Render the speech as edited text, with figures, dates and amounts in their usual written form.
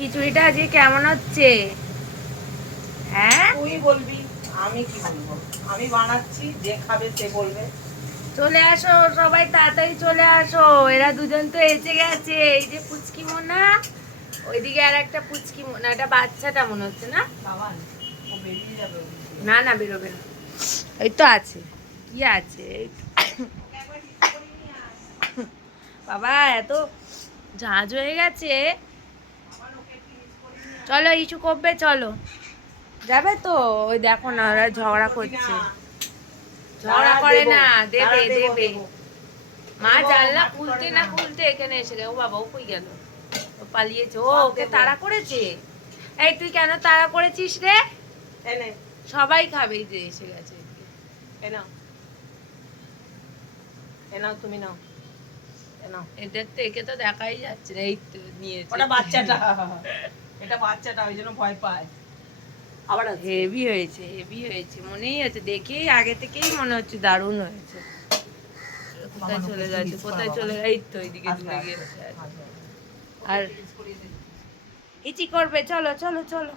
খিচুড়িটা আজকে কেমন হচ্ছে? হ্যাঁ তুই বলবি, আমি কি বলবো? আমি বানাচ্ছি, যে খাবে সে বলবে। চলে আসো সবাই, তাড়াতাড়ি চলে আসো। এরা দুজন তো এসে গেছে। এই যে পুচকি মোনা, ওইদিকে আর একটা পুচকি মোনা, এটা বাচ্চাটা মনে হচ্ছে না? বাবা, ও বেরিয়ে যাবে ওদিকে। না না, বেরোবে না, এই তো আছে। কি আছে বাবা, এত ঝাঁজ হয়ে গেছে। চলো ইস্যু করবে, চলো যাবে তো। ওই দেখো না, ওরা ঝগড়া করছে। ঝগড়া করে না, দেবে দেবে। মা জানলা খুলতে না খুলতে এখানে এসে গেল। ও বাবা, ও কই গেল? ও পালিয়েছে। ও ওকে তাড়া করেছে। এই তুই কেন তাড়া করেছিস রে? এনে সবাই খাবে, এই যে এসে গেছে। এনাও, এনাও, তুমি নাও, এনাও। এদের তো একে তো দেখাই যাচ্ছে না। এই তো নিয়েছে। ওটা বাচ্চাটা, এটা বাচ্চাটা, ওই জন্য ভয় পায়। আবার হেভি হয়েছে, হেভি হয়েছে, মনেই আছে। দেখেই আগে থেকেই মনে হচ্ছে দারুণ হয়েছে। কোথায় চলে গেছে, কোথায় চলে গেছে? এই তো এইদিকে দূরে গিয়েছে। আর হিচি করবে, চলো চলো চলো।